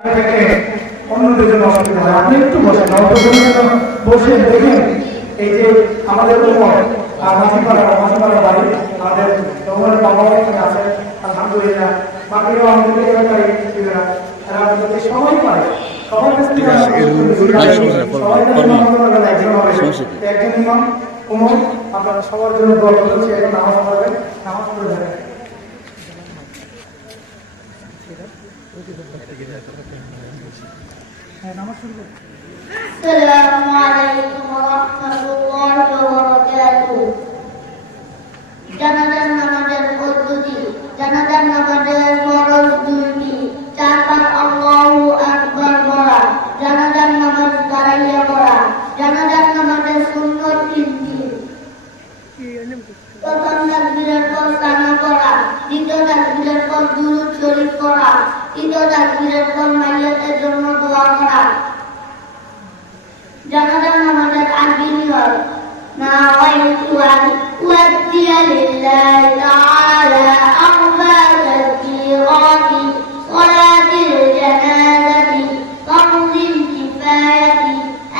অন্যদের জন্য অসুবিধা হয়। আপনি একটু বসেন, অল্প জন্য বসে দেখেন এই যে আমাদের মাঝিপাড়া বাড়ি, আমাদের তোমার বাবা এখানে আছে আলহামদুলিল্লাহ, বাকিরাও আমাদের এলাকায় ছিলেন, এরা আমাদের সবাই পারে, সবার কাছ থেকে একজন ইমাম উমর আপনারা সবার জন্য দোয়া করছি। এখন নামাজ পড়বেন, নামাজ পড়ে যাবেন। আসসালামু আলাইকুম ওয়া রাহমাতুল্লাহি ওয়া বারাকাতুহু। জানাজার নামাজের পদ্ধতি। জানাজার নামাজের ফরজ দুইটি। 4 বার আল্লাহু আকবার পড়া। জানাজার নামাজ দাঁড়াইয়া পড়া। জানাজার নামাজের সুন্নাত 3টি। প্রথম তাকবীরের পর কানা পড়া, দ্বিতীয় তাকবীরের পর দুরূদ শরীফ পড়া, তৃতীয় তাকবীরের পর মাইয়াতের জন্য দোয়া করা। জানাজার নামাজের আরবি নিয়ত। নাওয়াইতু আন উয়াজ্জিয়া লিল্লাহি তাআলা আরবা'a তাকবীরাতি সালাতিল জানাজাতি ফারদিল কিফায়াতি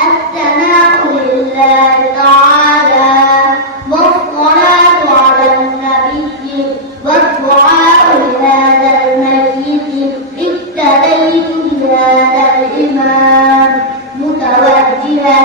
আত-তানাউ লিল্লাহি তাআলা والصلاة على النبي والدعاء لهذا الميت اقتديت بهذا الإمام متوجها